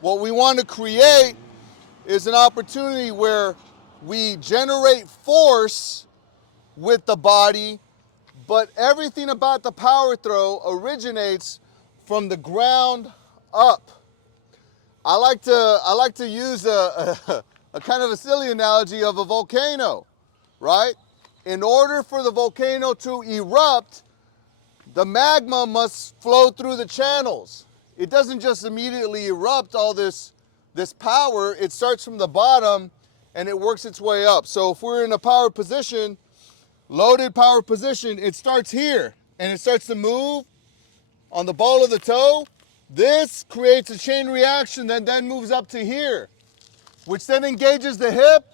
What we want to create is an opportunity where we generate force with the body, but everything about the power throw originates from the ground up. I like to use a kind of a silly analogy of a volcano, right? In order for the volcano to erupt, the magma must flow through the channels. It doesn't just immediately erupt all this power. It starts from the bottom and it works its way up. So if we're in a power position, loaded power position, it starts here and it starts to move on the ball of the toe. This creates a chain reaction that then moves up to here, which then engages the hip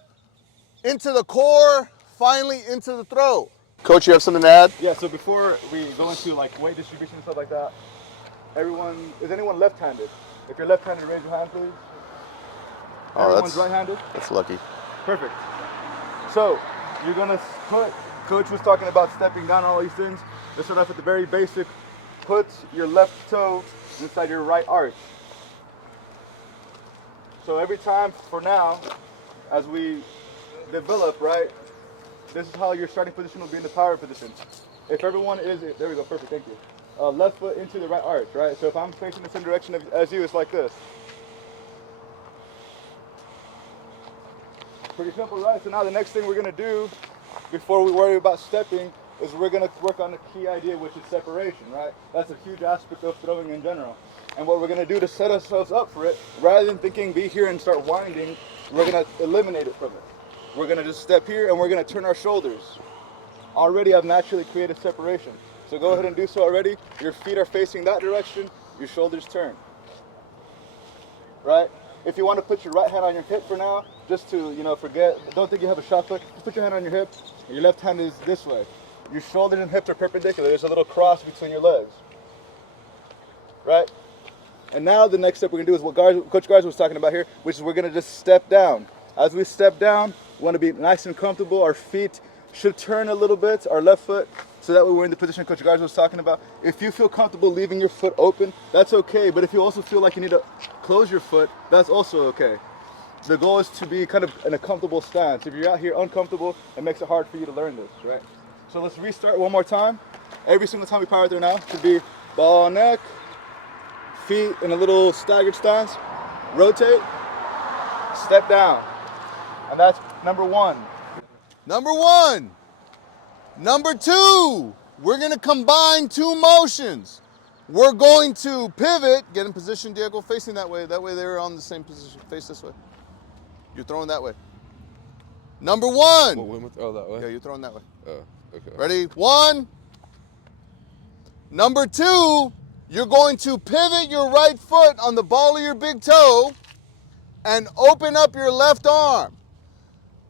into the core, finally into the throat. Coach, you have something to add? Yeah, so before we go into like weight distribution and stuff like that, is anyone left-handed? If you're left-handed, raise your hand, please. Everyone's right-handed? That's lucky. Perfect. So, you're gonna put, Coach was talking about stepping down all these things. Let's start off with the very basic. Put your left toe inside your right arch. So every time, for now, as we develop, right, this is how your starting position will be in the power position. If everyone is, there we go, perfect, thank you. Left foot into the right arch, right? So if I'm facing the same direction as you, it's like this. Pretty simple, right? So now the next thing we're gonna do before we worry about stepping is we're gonna work on the key idea, which is separation, right? That's a huge aspect of throwing in general. And what we're gonna do to set ourselves up for it, rather than thinking be here and start winding, we're gonna eliminate it from it. We're gonna just step here and we're gonna turn our shoulders. Already I've naturally created separation. So go ahead and do so already. Your feet are facing that direction, your shoulders turn. Right? If you want to put your right hand on your hip for now, just to, forget, don't think you have a shot put, just put your hand on your hip, and your left hand is this way. Your shoulders and hips are perpendicular. There's a little cross between your legs. Right? And now the next step we're going to do is what Coach Garza was talking about here, which is we're going to just step down. As we step down, we want to be nice and comfortable. Our feet should turn a little bit, our left foot, so that way we're in the position Coach Garza was talking about. If you feel comfortable leaving your foot open, that's okay. But if you also feel like you need to close your foot, that's also okay. The goal is to be kind of in a comfortable stance. If you're out here uncomfortable, it makes it hard for you to learn this, right? So let's restart one more time. Every single time we power through now, should be ball neck, feet in a little staggered stance, rotate, step down. And that's number one. Number one. Number two, we're going to combine two motions. We're going to pivot, get in position, Diego, facing that way. That way they're on the same position. Face this way. You're throwing that way. Number one. Oh, that way? Yeah, you're throwing that way. Oh, okay. Ready? One. Number two, you're going to pivot your right foot on the ball of your big toe and open up your left arm.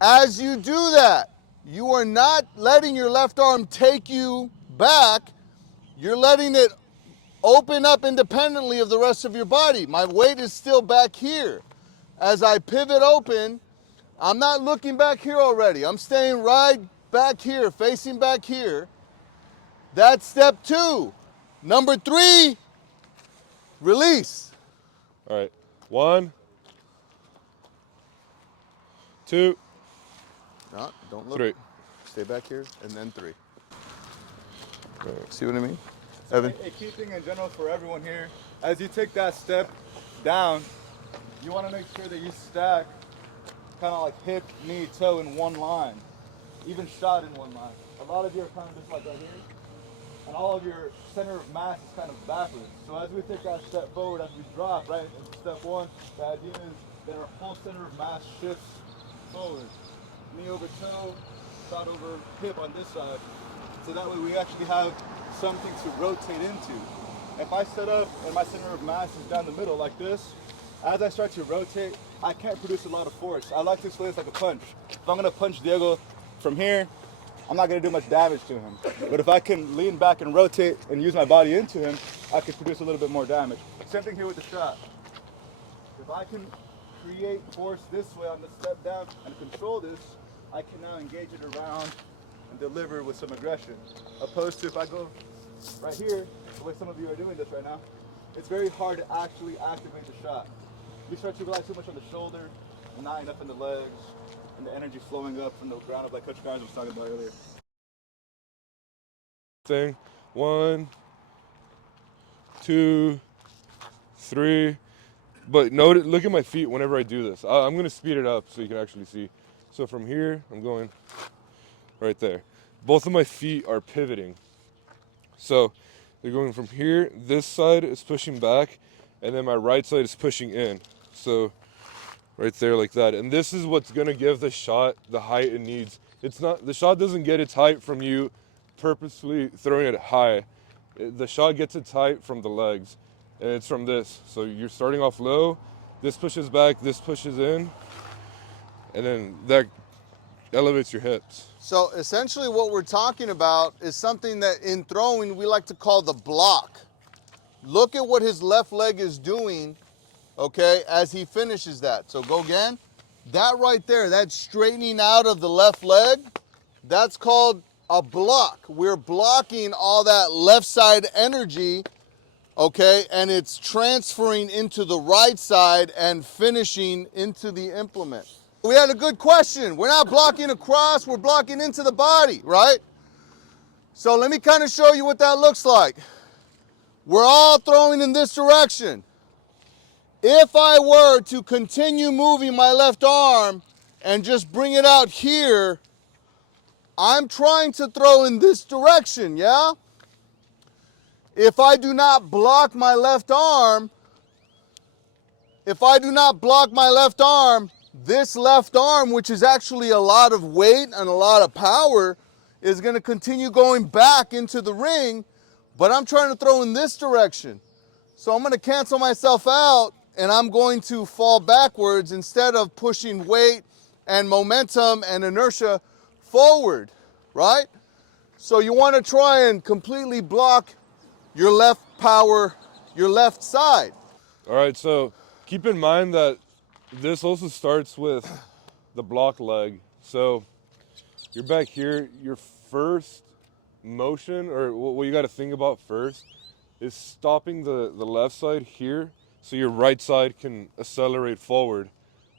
As you do that, you are not letting your left arm take you back. You're letting it open up independently of the rest of your body. My weight is still back here. As I pivot open, I'm not looking back here already. I'm staying right back here, facing back here. That's step two. Number three, release. All right. 1, 2, No, don't look. 3. Stay back here, and then three. Right. See what I mean? Evan? A key thing in general for everyone here, as you take that step down, you want to make sure that you stack kind of like hip, knee, toe in one line, even shot in one line. A lot of you are kind of just like right here, and all of your center of mass is kind of backwards. So as we take that step forward, as we drop, right, in step one, the idea is that our whole center of mass shifts forward. Knee over toe, shot over hip on this side. So that way we actually have something to rotate into. If I set up and my center of mass is down the middle like this, as I start to rotate, I can't produce a lot of force. I like to explain this like a punch. If I'm gonna punch Diego from here, I'm not gonna do much damage to him. But if I can lean back and rotate and use my body into him, I can produce a little bit more damage. Same thing here with the shot. If I can create force this way on the step down and control this, I can now engage it around and deliver with some aggression. Opposed to if I go right here, the way some of you are doing this right now, it's very hard to actually activate the shot. we start to rely too much on the shoulder, not enough in the legs, and the energy flowing up from the ground up like Coach Grimes was talking about earlier. Thing. 1, 2, 3. But note, look at my feet whenever I do this. I'm gonna speed it up so you can actually see. So from here, I'm going right there. Both of my feet are pivoting. So they're going from here. This side is pushing back, and then my right side is pushing in. So right there like that. And this is what's gonna give the shot the height it needs. It's not, the shot doesn't get its height from you purposefully throwing it high. The shot gets its height from the legs, and it's from this. So you're starting off low, this pushes back, this pushes in, and then that elevates your hips. So essentially what we're talking about is something that in throwing we like to call the block. Look at what his left leg is doing, okay, as he finishes that. So go again. That right there, that straightening out of the left leg, that's called a block. We're blocking all that left side energy, okay, and it's transferring into the right side and finishing into the implement. We had a good question. We're not blocking across, we're blocking into the body, right? So let me kind of show you what that looks like. We're all throwing in this direction. If I were to continue moving my left arm and just bring it out here, I'm trying to throw in this direction, yeah? If I do not block my left arm, this left arm, which is actually a lot of weight and a lot of power, is going to continue going back into the ring, but I'm trying to throw in this direction. So I'm going to cancel myself out, and I'm going to fall backwards instead of pushing weight and momentum and inertia forward, right? So you want to try and completely block your left power, your left side. All right, so keep in mind that this also starts with the block leg. So you're back here, your first motion, or what you got to think about first, is stopping the left side here so your right side can accelerate forward.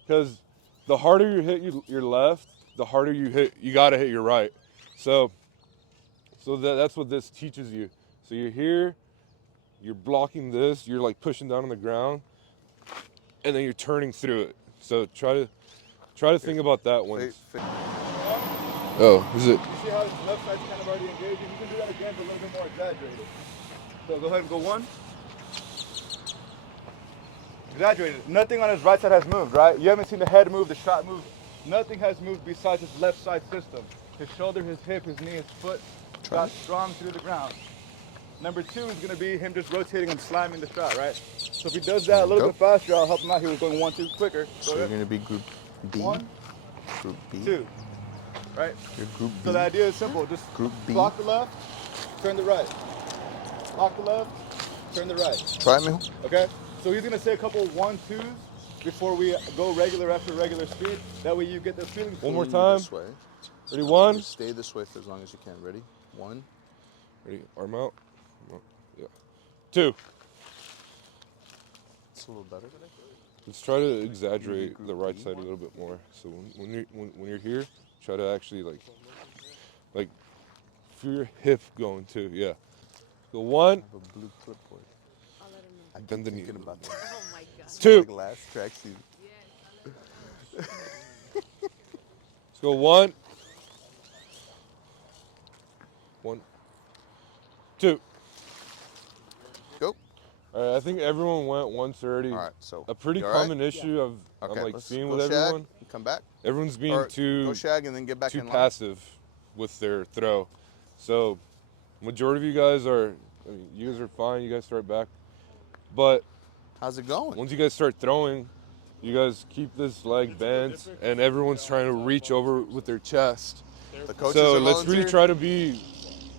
Because the harder you hit your left, the harder you got to hit your right. So that's what this teaches you. So you're here, you're blocking this, you're like pushing down on the ground, and then you're turning through it. So try to think about that once. Oh, is it? You see how his left side's kind of already engaging? You can do that again, but a little bit more exaggerated. So go ahead and go 1. Exaggerated. Nothing on his right side has moved, right? You haven't seen the head move, the shot move. Nothing has moved besides his left side system. His shoulder, his hip, his knee, his foot got strong through the ground. Number 2 is going to be him just rotating and slamming the shot, right? So if he does that a little bit faster, I'll help him out. He was going 1, 2 quicker. So you're going to be group B. 1, group B. 2. Right? You're group B. So the idea is simple. Just Group B. block the left, turn the right. Block the left, turn the right. Try me. Okay? So he's going to say a couple 1, 2s before we go regular after regular speed. That way you get the feeling. One more time. This way. Ready, 1. Stay this way for as long as you can. Ready? 1. Ready, arm out. Yeah. 2. It's a little better. Let's try to exaggerate the right side a little bit more. So when you're here, try to actually like feel your hip going too. Yeah. Go 1. I have a blue clipboard. I'll let him know. I Bend the keep thinking knee. about that. Oh my god. It's 2. like last track season. Yes, I'll let him know. Let's go 1. 1, 2. Go. All right, I think everyone went once already. All right, so A pretty you all right? common issue I'm like let's seeing go with shag, everyone. Come back. Everyone's being Or go too shag and then get back in line. passive with their throw. So majority of you guys are, I mean, you guys are fine. You guys start back, but How's it going? once you guys start throwing, you guys keep this leg bent, and everyone's trying to reach over with their chest. The coaches So are let's really volunteering? try to be.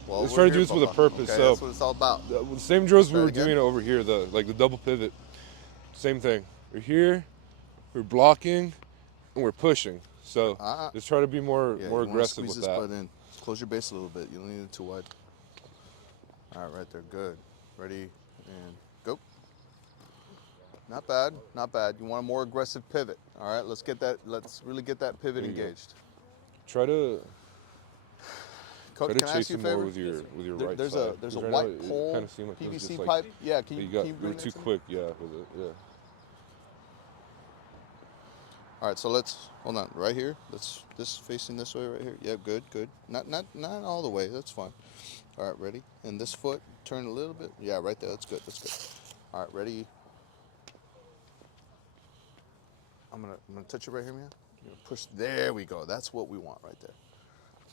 Well, let's we're try to here, do this with a Papa. purpose. Okay, So that's what it's all about. the same drills we Try were again. doing over here, the double pivot, same thing. We're here, we're blocking, and we're pushing. So let's try to be more Yeah, more you wanna aggressive squeeze with this that. butt in. Close your base a little bit. You don't need it too wide. All right, right there. Good. Ready and go. Not bad, not bad. You want a more aggressive pivot. All right, let's get that. Let's really get that pivot There you go. engaged. Try to Coach, try to can I chase ask you a it more favor? with your There- right there's side. a there's a 'Cause right white now it pole kind of seemed like it was PVC just like pipe. Yeah, can you you got can you you bring were that too to me? quick. Yeah, with it. Yeah. All right, so let's hold on right here. Let's this facing this way right here. Yeah, good, good. Not all the way. That's fine. All right, ready. And this foot turn a little bit. Yeah, right there. That's good. That's good. All right, ready. I'm gonna touch it right here, man. You're gonna push. There we go. That's what we want right there.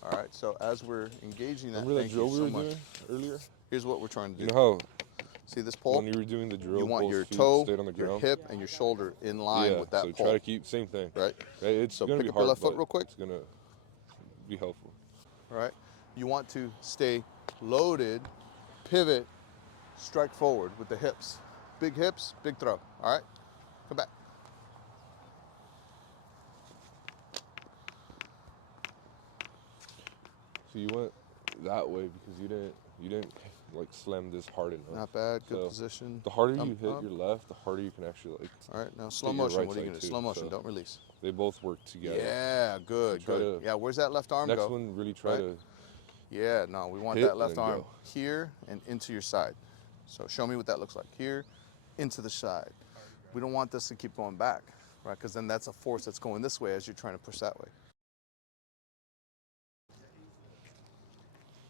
All right. So as we're engaging that, Remember that thank drill you we so were much. doing earlier? Here's what we're trying to You do. know See this how pole? when you were doing the drill, You want both your feet toe, stayed on the your ground. hip, and your shoulder in line Yeah. with that So pole. try to keep same thing. Right. Right. It's So gonna pick be up your hard, left foot but real quick. it's gonna be helpful. All right. You want to stay loaded, pivot, strike forward with the hips. Big hips, big throw. All right. Come back. So you went that way because you didn't like slam this hard enough. Not bad. Good So position. the harder Up, you hit up. your left, the harder you can actually like. All right. Now slow hit your motion. right What are you side gonna do? too, Slow motion. so Don't release. they both work together. Yeah. Good. try Good. to- Yeah. Where's that left arm Next go? one, really try Right. to Yeah. No. We want hit that left and then arm go. here and into your side. So show me what that looks like. Here, into the side. We don't want this to keep going back, right? Because then that's a force that's going this way as you're trying to push that way.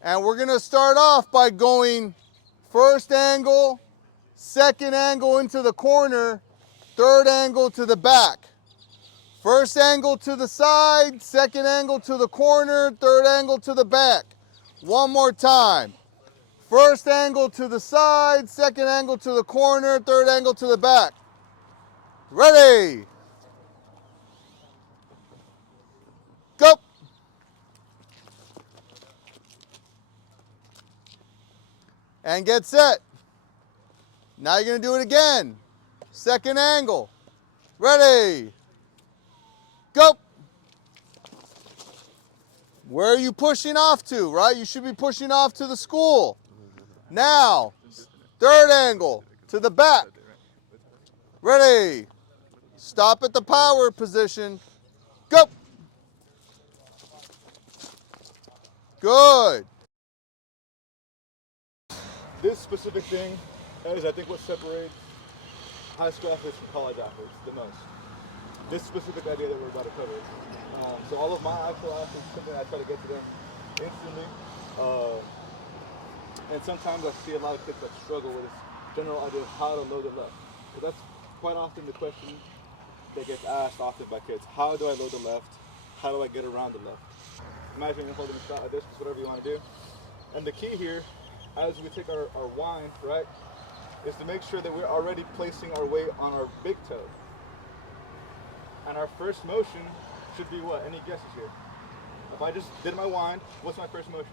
And we're gonna start off by going first angle, second angle into the corner, third angle to the back. First angle to the side, second angle to the corner, third angle to the back. One more time. First angle to the side, second angle to the corner, third angle to the back. Ready? Go. And get set. Now you're gonna do it again. Second angle. Ready. Go. Where are you pushing off to, right? You should be pushing off to the school. Now, third angle to the back. Ready. Stop at the power position. Go. Good. This specific thing is, I think, what separates high school athletes from college athletes the most. This specific idea that we're about to cover. So all of my actual athletes, something I try to get to them instantly. And sometimes I see a lot of kids that struggle with this general idea of how to load the left. So that's quite often the question that gets asked often by kids. How do I load the left? How do I get around the left? Imagine you're holding a shot, a distance, whatever you want to do. And the key here, as we take our wind, right, is to make sure that we're already placing our weight on our big toe. And our first motion should be what? Any guesses here? If I just did my wind, what's my first motion?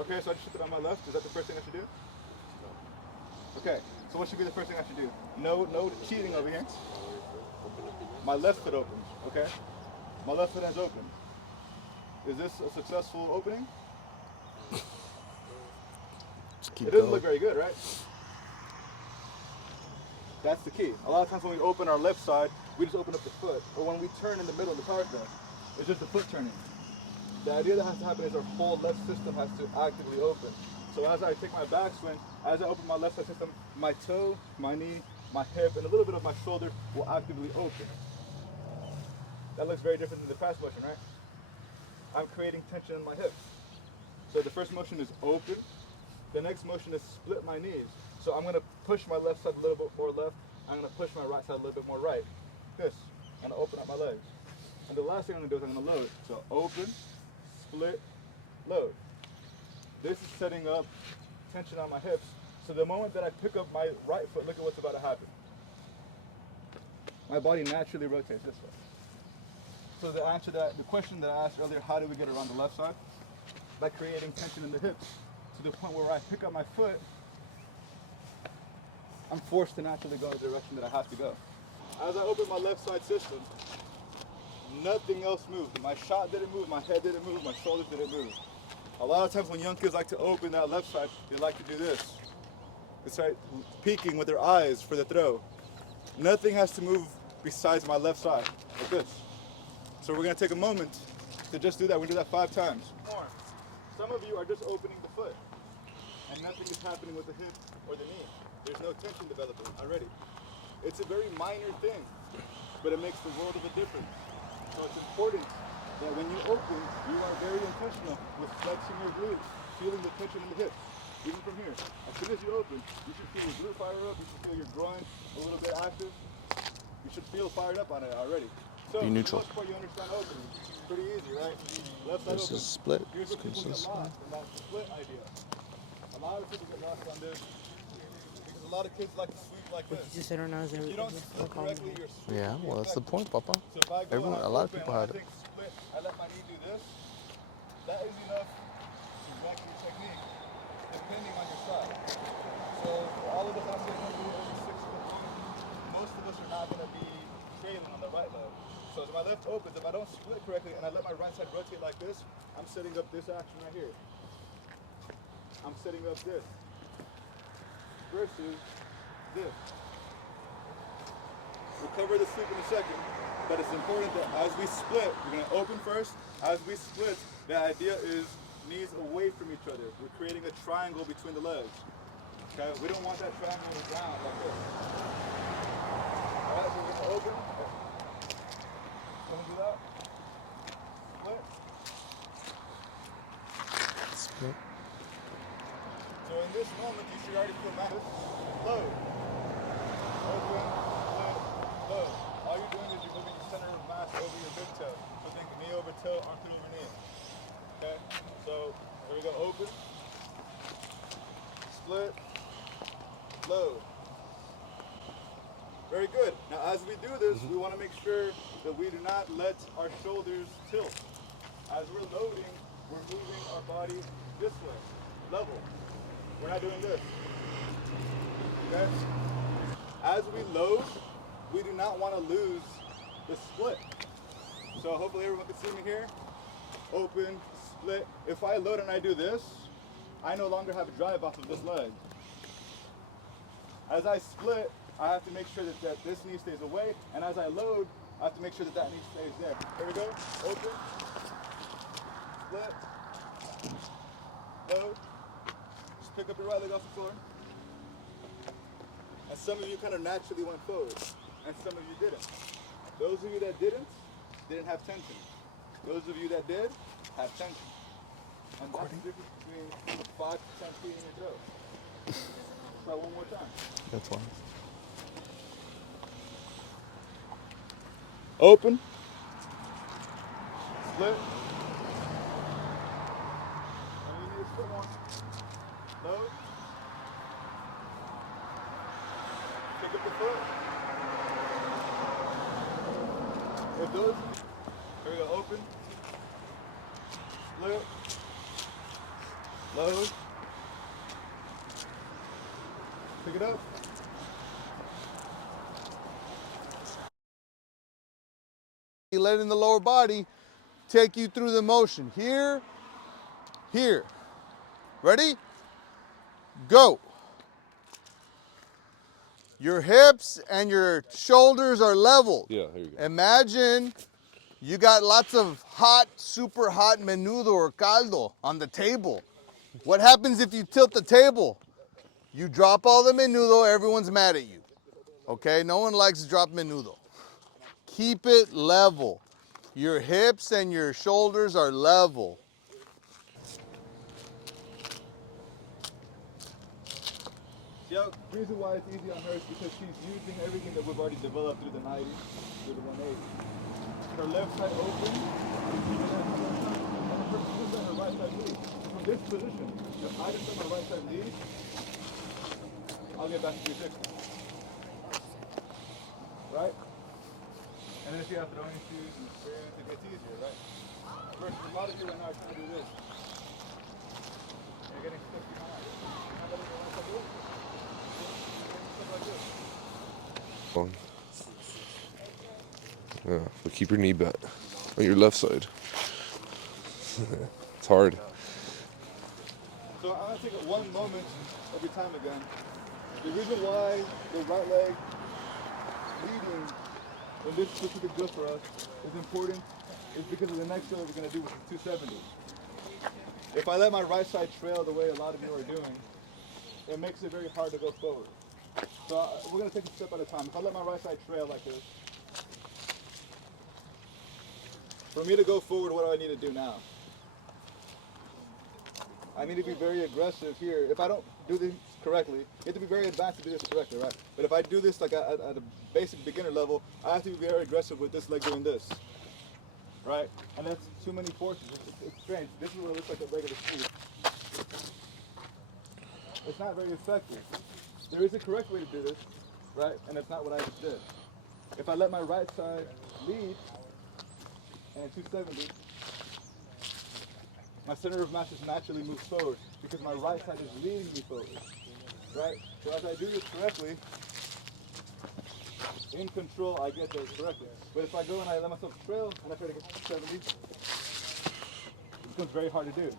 Okay, so I just shift it on my left. Is that the first thing I should do? Okay, so what should be the first thing I should do? No cheating over here. My left foot opens, okay? My left foot has open. Is this a successful opening? It doesn't look very good, right? That's the key. A lot of times when we open our left side, we just open up the foot. Or when we turn in the middle of the power throw, it's just the foot turning. The idea that has to happen is our whole left system has to actively open. So as I take my backswing, as I open my left side system, my toe, my knee, my hip, and a little bit of my shoulder will actively open. That looks very different than the fast motion, right? I'm creating tension in my hips. So the first motion is open. The next motion is split my knees. So I'm gonna push my left side a little bit more left. I'm gonna push my right side a little bit more right. This, I'm gonna open up my legs. And the last thing I'm gonna do is I'm gonna load. So open, split, load. This is setting up tension on my hips. So the moment that I pick up my right foot, look at what's about to happen. My body naturally rotates this way. So the answer to the question that I asked earlier, how do we get around the left side? By creating tension in the hips to the point where I pick up my foot, I'm forced to naturally go the direction that I have to go. As I open my left side system, nothing else moved. My shot didn't move, my head didn't move, my shoulders didn't move. A lot of times when young kids like to open that left side, they like to do this. They start peeking with their eyes for the throw. Nothing has to move besides my left side, like this. So we're gonna take a moment to just do that. We're gonna do that 5 times. More. Some of you are just opening the foot, and nothing is happening with the hip or the knee. There's no tension developing already. It's a very minor thing, but it makes the world of a difference. So it's important that when you open, you are very intentional with flexing your glutes, feeling the tension in the hips. Even from here, as soon as you open, you should feel your glute fire up, you should feel your groin a little bit active. You should feel fired up on it already. So, Be neutral. for the most part, you understand opening. Pretty easy, right? Left side This open. is split. Here's what people get Consistent. lost in that split idea. A lot of people get lost on this because a lot of kids like to sweep like What this. you just said right now is If you don't split correctly, you're sweeping. Yeah, well, that's the point, Papa. So if I go Everyone, and I a lot of open, people when have I it. think split, I let my knee do this. That is enough to wreck your technique, depending on your side. So for all of us out there who are over 6 foot long, most of us are not going to be trailing on the right leg. So as my left opens, if I don't split correctly and I let my right side rotate like this, I'm setting up this action right here. I'm setting up this versus this. We'll cover the sweep in a second, but it's important that as we split, we're going to open first. As we split, the idea is knees away from each other. We're creating a triangle between the legs. Okay, we don't want that triangle to down like this. All right, so we're going to open. Can we do that? Split. Split. So in this moment, you should already feel massive. Load. Open, split, load. All you're doing is you're moving your center of mass over your big toe. So think knee over toe, armpit over knee. Okay? So here we go. Open, split, load. Very good. Now as we do this, we want to make sure that we do not let our shoulders tilt. As we're loading, we're moving our body this way, level. We're not doing this. Okay? As we load, we do not want to lose the split. So hopefully everyone can see me here. Open, split. If I load and I do this, I no longer have a drive off of this leg. As I split, I have to make sure that this knee stays away, and as I load, I have to make sure that knee stays there. Here we go. Open, split, load. Just pick up your right leg off the floor. And some of you kind of naturally went forward, and some of you didn't. Those of you that didn't have tension. Those of you that did, have tension. And that's the difference between 5 to 10 feet in your toe. Try one more time. That's why. Open. Split. And you need to split more. Load. Pick up the foot. If those, here we go, open. Split. Load. Pick it up. Letting the lower body take you through the motion. Here, here. Ready? Go. Your hips and your shoulders are leveled. Yeah, here you go. Imagine you got lots of hot, super hot menudo or caldo on the table. What happens if you tilt the table? You drop all the menudo, everyone's mad at you. Okay, no one likes to drop menudo. Keep it level. Your hips and your shoulders are level. Yeah, the reason why it's easy on her is because she's using everything that we've already developed through the 90s, through the 180. Her left side open, and her right side lead. From this position, if I just let my right side lead, I'll get back to 360. Right? And then if you have throwing shoes and experience, it gets easier, right? Versus a lot of you right now are trying to do this. You're getting stuck behind. You're not letting your right side move. Yeah, but keep your knee bent on your left side. It's hard. So I'm gonna take it one moment every time again The reason why the right leg leading when this specific grip for us is important is because of the next drill we're going to do, which is 270. If I let my right side trail the way a lot of you are doing, it makes it very hard to go forward. So we're going to take a step at a time. If I let my right side trail like this, for me to go forward, what do I need to do now? I need to be very aggressive here. If I don't do this correctly, you have to be very advanced to do this correctly, right? But if I do this like at a basic beginner level, I have to be very aggressive with this leg doing this, right? And that's too many forces. It's strange. This is what it looks like at regular speed. It's not very effective. There is a correct way to do this, right? And it's not what I just did. If I let my right side lead, and at 270, my center of mass just naturally moves forward because my right side is leading me forward, right? So as I do this correctly, in control, I get those correctly. But if I go and I let myself trail and I try to get to 270, it becomes very hard to do.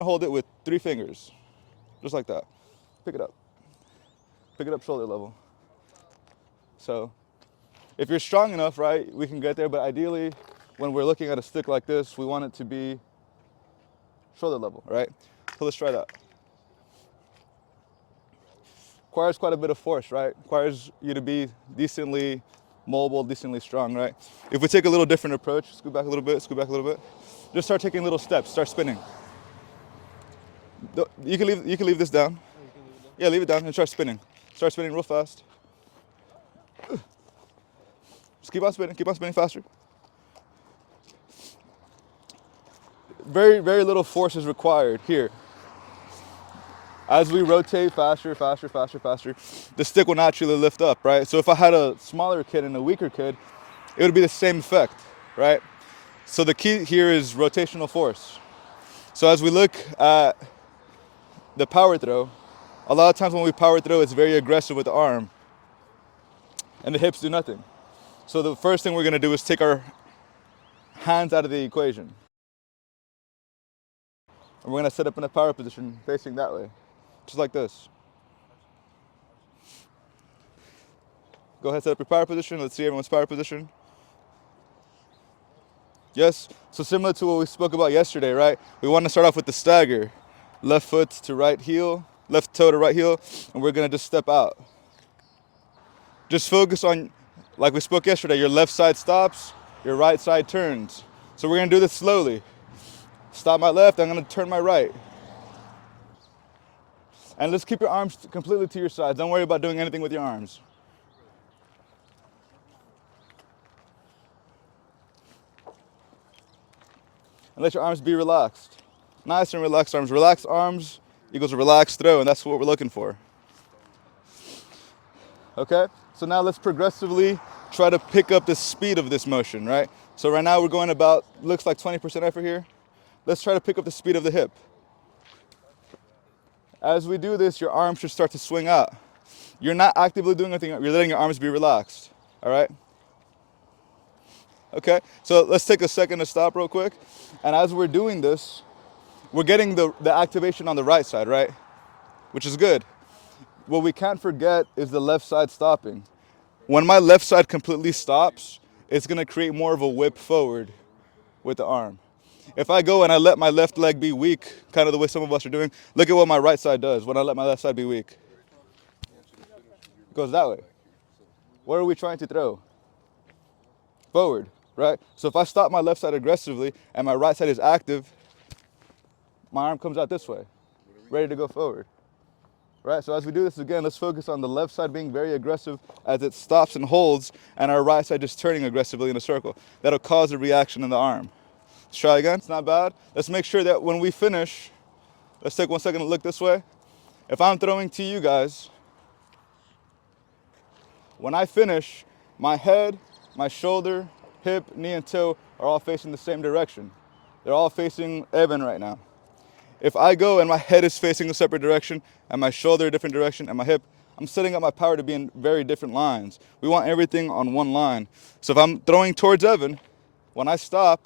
Hold it with 3 fingers, just like that. Pick it up. Pick it up shoulder level. So if you're strong enough, right, we can get there, but ideally when we're looking at a stick like this, we want it to be shoulder level, right? So let's try that. Requires quite a bit of force, right? Requires you to be decently mobile, decently strong, right? If we take a little different approach, scoot back a little bit, scoot back a little bit, just start taking little steps, start spinning. You can leave this down. Yeah, leave it down and start spinning. Start spinning real fast. Just keep on spinning faster. Very, very little force is required here. As we rotate faster, the stick will naturally lift up, right? So if I had a smaller kid and a weaker kid, it would be the same effect, right? So the key here is rotational force. So as we look at the power throw, a lot of times when we power throw, it's very aggressive with the arm, and the hips do nothing. So the first thing we're gonna do is take our hands out of the equation. And we're gonna set up in a power position facing that way, just like this. Go ahead, set up your power position. Let's see everyone's power position. Yes, so similar to what we spoke about yesterday, right? We wanna start off with the stagger. Left foot to right heel, left toe to right heel, and we're gonna just step out. Just focus on, like we spoke yesterday, your left side stops, your right side turns. So we're gonna do this slowly. Stop my left, I'm gonna turn my right. And let's keep your arms completely to your sides. Don't worry about doing anything with your arms. And let your arms be relaxed. Nice and relaxed arms. Relaxed arms equals a relaxed throw, and that's what we're looking for. Okay, so now let's progressively try to pick up the speed of this motion, right? So right now we're going about, looks like 20% effort here. Let's try to pick up the speed of the hip. As we do this, your arms should start to swing out. You're not actively doing anything, you're letting your arms be relaxed, all right? Okay, so let's take a second to stop real quick. And as we're doing this, we're getting the activation on the right side, right? Which is good. What we can't forget is the left side stopping. When my left side completely stops, it's gonna create more of a whip forward with the arm. If I go and I let my left leg be weak, kind of the way some of us are doing, look at what my right side does when I let my left side be weak. It goes that way. Where are we trying to throw? Forward, right? So if I stop my left side aggressively and my right side is active, my arm comes out this way, ready to go forward. Right, so as we do this again, let's focus on the left side being very aggressive as it stops and holds, and our right side just turning aggressively in a circle. That'll cause a reaction in the arm. Let's try again. It's not bad. Let's make sure that when we finish, let's take 1 second to look this way. If I'm throwing to you guys, when I finish, my head, my shoulder, hip, knee, and toe are all facing the same direction. They're all facing Evan right now. If I go and my head is facing a separate direction and my shoulder a different direction and my hip, I'm setting up my power to be in very different lines. We want everything on one line. So if I'm throwing towards Evan, when I stop,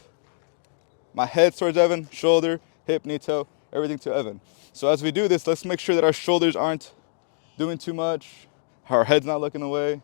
my head's towards Evan, shoulder, hip, knee, toe, everything to Evan. So as we do this, let's make sure that our shoulders aren't doing too much, our head's not looking away,